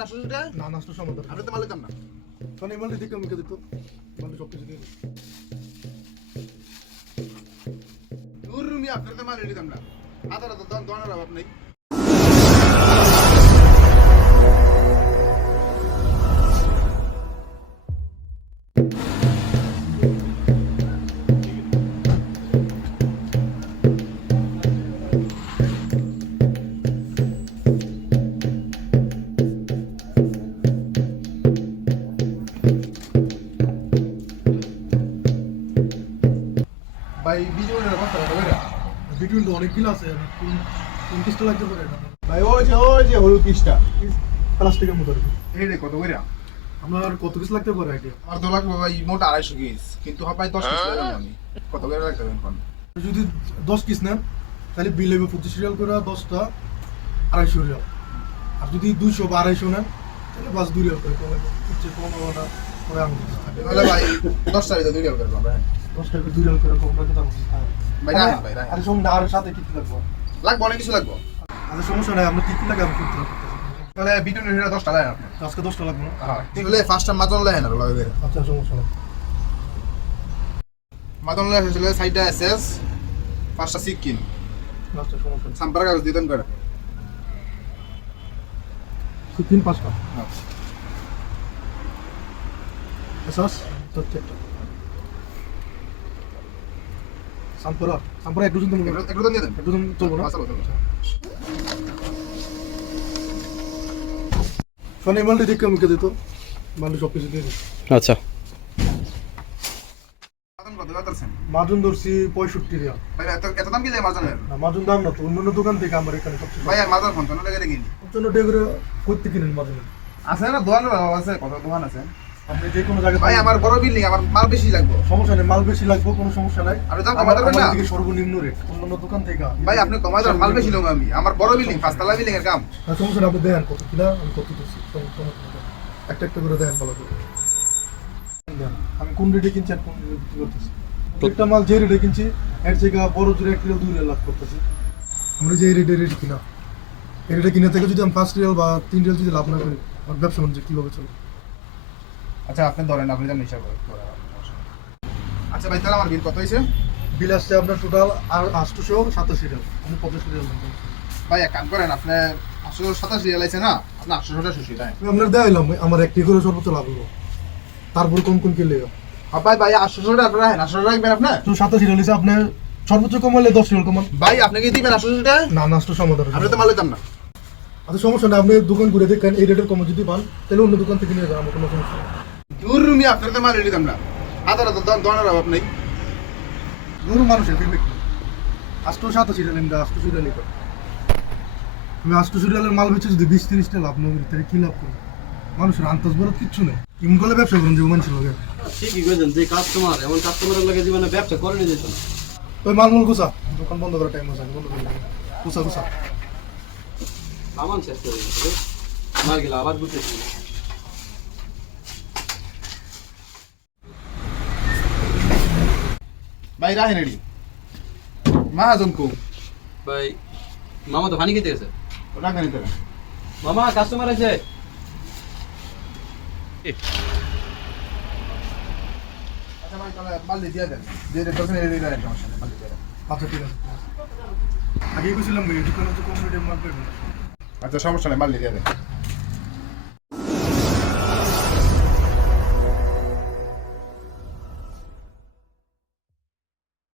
টাকা না নাস্তা সমাধান আপনি তো মাল দিতাম না। কারণ এই মালটি দিকে আমাকে দিত মালটি সব কিছু দিয়ে দূর রুমি আপনার তো মাল দিতাম না আদার তো দোকানের অভাব নেই। ভাই অবস্থা হবে না ভিটামিন তো অনেকগুলো আছে কোন কোন লাগতে পারে না ভাই ওই যে ওই যে হলুদ পিসটা প্লাস্টিকের মতো এই রে কত করে আপনার কত কিছু লাগতে পারে আগে আমার তো লাগবে ভাই মোট আড়াইশো কেস কিন্তু হয় দশ পিস লাগাবো আমি কত করে রাখতে পারেন কোন যদি দশ পিস নেন তাহলে বিল হবে পঁচিশ রিয়াল করে দশটা আড়াইশো রিয়াল। আর যদি দুইশো বা আড়াইশো নেন তাহলে বাস দুই রিয়াল করে কমে হচ্ছে কম আমি তাহলে ভাই দশটা ভিতরে দুই করে আমরা দশ টাকা দুই রিয়াল করে কম রাখতে পারব ভাই রাখেন ভাই রাখেন আর সঙ্গে আর সাথে কি লাগবে লাগবে অনেক কিছু লাগবে আচ্ছা সমস্যা নাই আমরা কি কি লাগে আমি করতে তাহলে বিটুনের হিরা দশটা লাগেন আপনি আজকে দশটা লাগবে না হ্যাঁ তাহলে মাদন আচ্ছা সমস্যা নাই মাদন লাগে আসলে সাইডটা এসএস পাঁচটা সিকিন আচ্ছা সমস্যা সাম্পার কাগজ দিতেন করে তিন পাঁচটা এসাস প্রত্যেকটা সাম্পরা সাম্পরা একটু জন্য একটু একটু দিয়ে দেন একটু জন চলবো না শনি মালটি দেখে আমাকে দিত মালটি সব কিছু দিয়ে আচ্ছা মাজন ধরছি পঁয়ষট্টি রিয়াল ভাই এত দাম কি যায় মাদনের না মাজন দাম না তো অন্য অন্য দোকান থেকে আমার এখানে সবচেয়ে ভাই আর মাদন ফোন তো না লাগে কিনি জন্য ডেগুরে করতে কিনেন মাজন আছে না দোকান আছে কত দোকান আছে আপনি যে কোনো জায়গায় ভাই আমার বড় বিল্ডিং আমার মাল বেশি লাগবে। সমস্যা নেই মাল বেশি লাগবে কোনো সমস্যা নাই। আপনি দাম আমার কমাতে পারবেন না? আমার সর্বনিম্ন রেট অন্য দোকান থেকে ভাই আপনি দেন মাল বেশি আমি। আমার বড় বিল্ডিং পাঁচতলা বিল্ডিং এর কাম। সমস্যা নেই আপনি দেন কত কিনা আমি কত দিচ্ছি একটা একটা করে দেন ভালো করে। আমি কোন রেটে কিনছি আর কোন রেটে বিক্রি করতেছি? প্রত্যেকটা মাল যে রেটে কিনছি এর থেকে বড় জোরে এক রিয়াল দুই রিয়াল লাভ করতেছি। আমরা যে রেটে রেট কিনা। এই রেটে কিনে থেকে যদি আমি পাঁচ রিয়াল বা তিন রিয়াল যদি লাভ না করি আমার ব্যবসা বাণিজ্য কীভাবে চলবে? আচ্ছা আপনি ধরেন আপনি হিসাব করে আচ্ছা ভাই তাহলে আমার বিল কত হয়েছে? বিল আসছে আপনার টোটাল আর আটশোশো সাতাশি রিয়াল আমি পঁচাশি রিয়াল দেন। ভাই এক কাম করেন আপনি আটশো সাতাশ রিয়াল আছে না? আপনি আটশো টাকা সুশি তাই আমি আপনার দেখাইলাম আমার একটি করে সর্বোচ্চ লাভ হলো। তারপর কম কোন কিনলে। ভাই ভাই আটশো টাকা আপনার টাকা রাখবেন আপনার তো সাতাশি রিয়াল হিসেবে আপনার সর্বোচ্চ কমালে দশ রিয়াল কমান। ভাই আপনি কি দিবেন আটশো টাকা? না নাস্তা সমাধান আপনি তো মাল দিতাম না আচ্ছা সমস্যা নেই আপনি দোকান ঘুরে দেখেন এই রেটের কমে যদি পান তাহলে অন্য দোকান থেকে নিয়ে যান আমার কোনো সমস্যা নেই। দূর রুমি আপনার তো মাল দিতাম না। আদার তো দোকানের অভাব নেই। ধরুন মানুষের ফিরবে কি? আষ্ট সাতাশি রিয়াল নিতে আষ্ট রিয়াল নিতে আমি আষ্ট রিয়ালের মাল বেচে যদি বিশ তিরিশটা লাভ নেই তাহলে কি লাভ করব? মানুষের আন্তাজ বড় কিচ্ছু নেই। ইমন করলে ব্যবসা করুন যে মানুষের লগে। ঠিকই কইছেন যে কাস্টমার এমন কাস্টমারের লাগে জীবনে ব্যবসা করে নিয়ে যেত না। ওই মালমূল গুছা। দোকান বন্ধ করার টাইম আছে বন্ধ করে গুছা গুছা। সামান শেষ করে মার গেলে আবার ঘুরতে ভাই রাহেন এডি মাহাজন কো। ভাই মামা তো পানি খেতে গেছে। রাখেন এটা মামা কাস্টমার আছে। আচ্ছা ভাই তাহলে মাল দিয়ে দেন। যে রেট বলছেন এই রেট রাখেন সমস্যা নেই, মাল দিয়ে দেন। আচ্ছা ঠিক আছে। আগে এই দোকানে তো মাল আচ্ছা সমস্যা নেই মাল দিয়ে দেন।